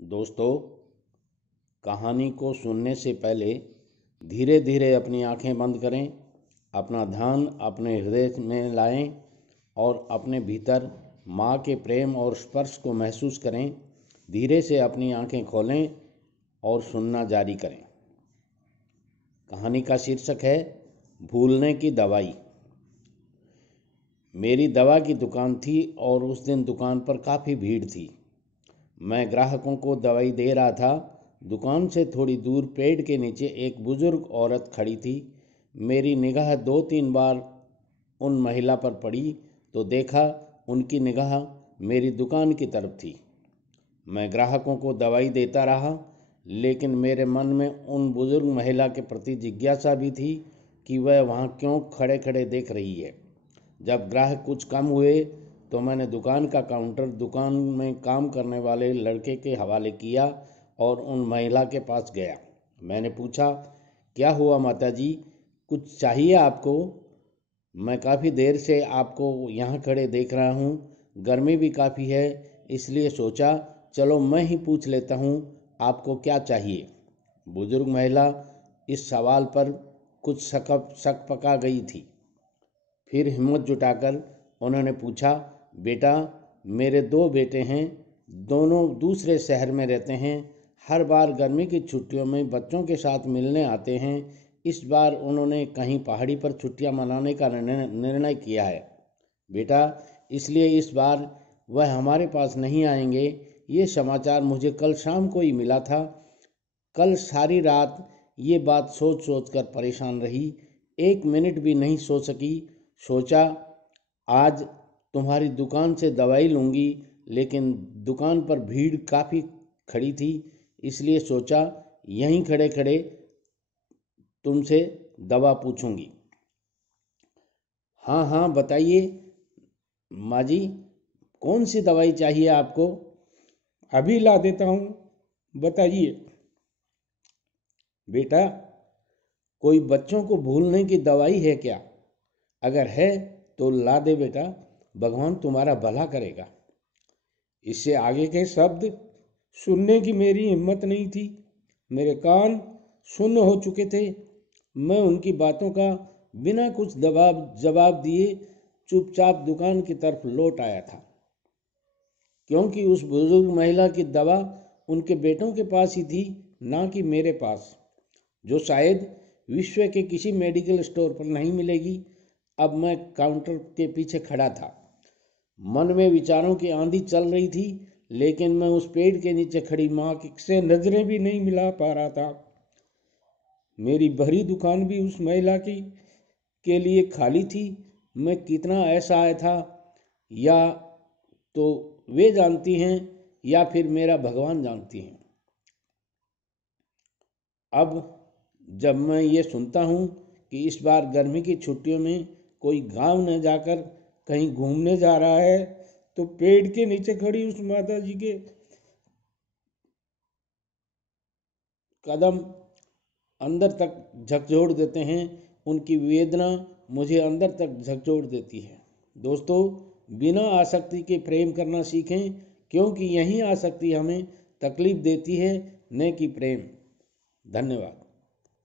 दोस्तों, कहानी को सुनने से पहले धीरे धीरे अपनी आंखें बंद करें, अपना ध्यान अपने हृदय में लाएं और अपने भीतर माँ के प्रेम और स्पर्श को महसूस करें। धीरे से अपनी आंखें खोलें और सुनना जारी करें। कहानी का शीर्षक है भूलने की दवाई। मेरी दवा की दुकान थी और उस दिन दुकान पर काफ़ी भीड़ थी। मैं ग्राहकों को दवाई दे रहा था। दुकान से थोड़ी दूर पेड़ के नीचे एक बुजुर्ग औरत खड़ी थी। मेरी निगाह 2-3 बार उन महिला पर पड़ी तो देखा उनकी निगाह मेरी दुकान की तरफ थी। मैं ग्राहकों को दवाई देता रहा, लेकिन मेरे मन में उन बुजुर्ग महिला के प्रति जिज्ञासा भी थी कि वह वहाँ क्यों खड़े खड़े देख रही है। जब ग्राहक कुछ कम हुए तो मैंने दुकान का काउंटर दुकान में काम करने वाले लड़के के हवाले किया और उन महिला के पास गया। मैंने पूछा, क्या हुआ माताजी, कुछ चाहिए आपको? मैं काफ़ी देर से आपको यहाँ खड़े देख रहा हूँ। गर्मी भी काफ़ी है, इसलिए सोचा चलो मैं ही पूछ लेता हूँ आपको क्या चाहिए। बुजुर्ग महिला इस सवाल पर कुछ शक पका गई थी। फिर हिम्मत जुटाकर उन्होंने पूछा, बेटा, मेरे 2 बेटे हैं, दोनों दूसरे शहर में रहते हैं। हर बार गर्मी की छुट्टियों में बच्चों के साथ मिलने आते हैं। इस बार उन्होंने कहीं पहाड़ी पर छुट्टियां मनाने का निर्णय किया है बेटा, इसलिए इस बार वह हमारे पास नहीं आएंगे। ये समाचार मुझे कल शाम को ही मिला था। कल सारी रात ये बात सोच सोच कर परेशान रही, 1 मिनट भी नहीं सो सकी। सोचा आज तुम्हारी दुकान से दवाई लूँगी, लेकिन दुकान पर भीड़ काफ़ी खड़ी थी, इसलिए सोचा यहीं खड़े खड़े तुमसे दवा पूछूंगी। हाँ हाँ बताइए माँ जी, कौन सी दवाई चाहिए आपको? अभी ला देता हूँ, बताइए। बेटा, कोई बच्चों को भूलने की दवाई है क्या? अगर है तो ला दे बेटा, भगवान तुम्हारा भला करेगा। इससे आगे के शब्द सुनने की मेरी हिम्मत नहीं थी। मेरे कान सुन्न हो चुके थे। मैं उनकी बातों का बिना कुछ जवाब दिए चुपचाप दुकान की तरफ लौट आया था, क्योंकि उस बुजुर्ग महिला की दवा उनके बेटों के पास ही थी, ना कि मेरे पास, जो शायद विश्व के किसी मेडिकल स्टोर पर नहीं मिलेगी। अब मैं काउंटर के पीछे खड़ा था। मन में विचारों की आंधी चल रही थी, लेकिन मैं उस पेड़ के नीचे खड़ी माँ से नजरें भी नहीं मिला पा रहा था। मेरी भरी दुकान भी उस महिला की के लिए खाली थी। मैं कितना असहाय था, या तो वे जानती हैं या फिर मेरा भगवान जानती हैं। अब जब मैं ये सुनता हूँ कि इस बार गर्मी की छुट्टियों में कोई गांव न जाकर कहीं घूमने जा रहा है, तो पेड़ के नीचे खड़ी उस माता जी के कदम अंदर तक झकझोर देते हैं। उनकी वेदना मुझे अंदर तक झकझोर देती है। दोस्तों, बिना आसक्ति के प्रेम करना सीखें, क्योंकि यही आसक्ति हमें तकलीफ देती है, न कि प्रेम। धन्यवाद।